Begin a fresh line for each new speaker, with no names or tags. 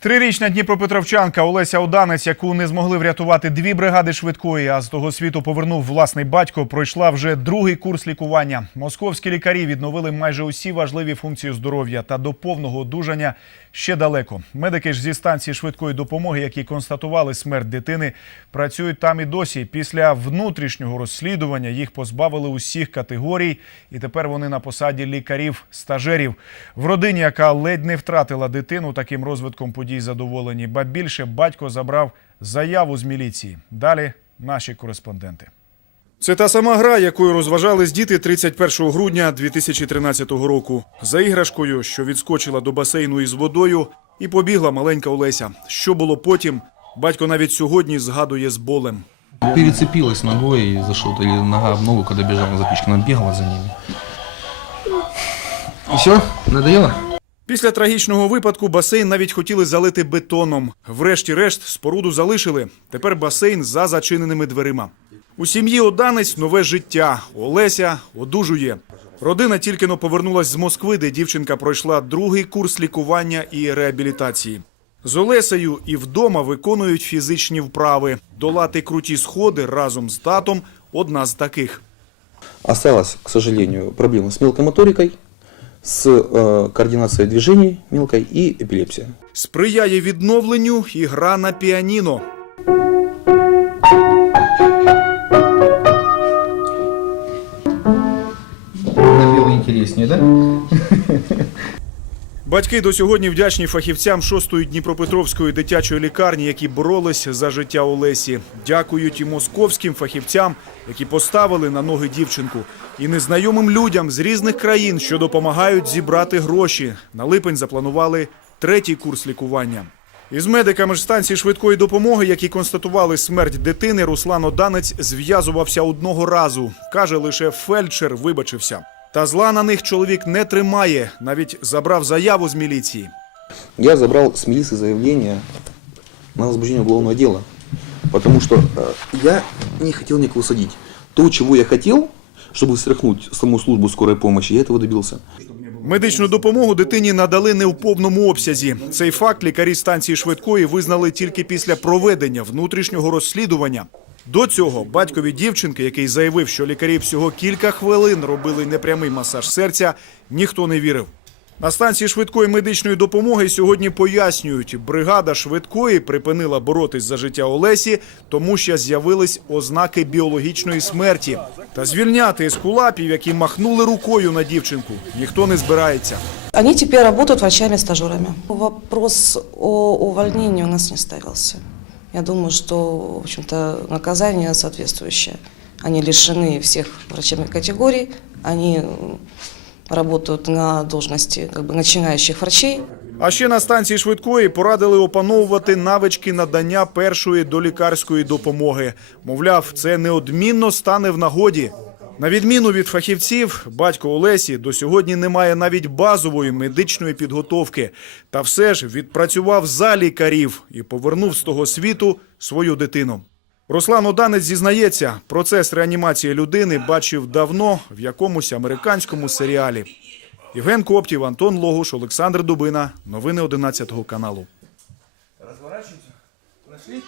Трирічна Дніпропетровчанка Олеся Оданець, яку не змогли врятувати дві бригади швидкої, а з того світу повернув власний батько, пройшла вже другий курс лікування. Московські лікарі відновили майже усі важливі функції здоров'я та до повного одужання ще далеко. Медики ж зі станції швидкої допомоги, які констатували смерть дитини, працюють там і досі. Після внутрішнього розслідування їх позбавили усіх категорій, і тепер вони на посаді лікарів-стажерів. В родині, яка ледь не втратила дитину, таким розвитком подій задоволені. Ба більше батько забрав заяву з міліції. Далі наші кореспонденти. Це та сама гра, якою розважались діти 31 грудня 2013 року. За іграшкою, що відскочила до басейну із водою, і побігла маленька Олеся. Що було потім, батько навіть сьогодні згадує з болем.
Перецепилась ногой и за что-то, или нога об ногу, когда бежала запичкана, бегала за ними. Все, надоело?
Після трагічного випадку басейн навіть хотіли залити бетоном. Врешті-решт споруду залишили. Тепер басейн за зачиненими дверима. У сім'ї Оданець нове життя. Олеся одужує. Родина тільки но повернулась з Москви, де дівчинка пройшла другий курс лікування і реабілітації. З Олесею і вдома виконують фізичні вправи. Долати круті сходи разом з татом одна з таких.
Осталась, к сожалению, проблема с мелкой моторикой, с э, координацией движений мелкой и эпилепсия.
Сприяє відновленню і гра на піаніно.
Интереснее, да?
Батьки до сьогодні вдячні фахівцям 6-ї Дніпропетровської дитячої лікарні, які боролись за життя Олесі. Дякують і московським фахівцям, які поставили на ноги дівчинку, і незнайомим людям з різних країн, що допомагають зібрати гроші. На липень запланували третій курс лікування. Із медиками ж станції швидкої допомоги, які констатували смерть дитини, Руслан Оданець зв'язувався одного разу. Каже, лише фельдшер вибачився. Та зла на них чоловік не тримає, навіть забрав заяву з міліції.
Я забрал с милиции заявление на возбуждение уголовного дела, потому что э, я не хотел никого садить. То, чего я хотел, чтобы стряхнуть саму службу скорой помощи, я этого добился.
Медичну допомогу дитині надали не в повному обсязі. Цей факт лікарі станції швидкої визнали тільки після проведення внутрішнього розслідування. До цього батькові дівчинки, який заявив, що лікарі всього кілька хвилин робили непрямий масаж серця, ніхто не вірив. На станції швидкої медичної допомоги сьогодні пояснюють, бригада швидкої припинила боротись за життя Олесі, тому що з'явились ознаки біологічної смерті. Та звільняти ескулапів, які махнули рукою на дівчинку, ніхто не збирається.
Они теперь работают врачами-стажерами. Вопрос о увольнении у нас не ставился. Я думаю, что, в общем-то, наказание соответствующее. Они лишены всех врачебных категорий, они м, работают на должности как бы, начинающих врачей.
А ще на станції швидкої порадили опановувати навички надання першої долікарської допомоги. Мовляв, це неодмінно стане в нагоді. На відміну від фахівців, батько Олесі до сьогодні не має навіть базової медичної підготовки, та все ж відпрацював за лікарів і повернув з того світу свою дитину. Руслан Оданець зізнається, процес реанімації людини бачив давно в якомусь американському серіалі. Євген Коптів, Антон Логуш, Олександр Дубина, новини 11 каналу. Розворачуйте. Пройшли?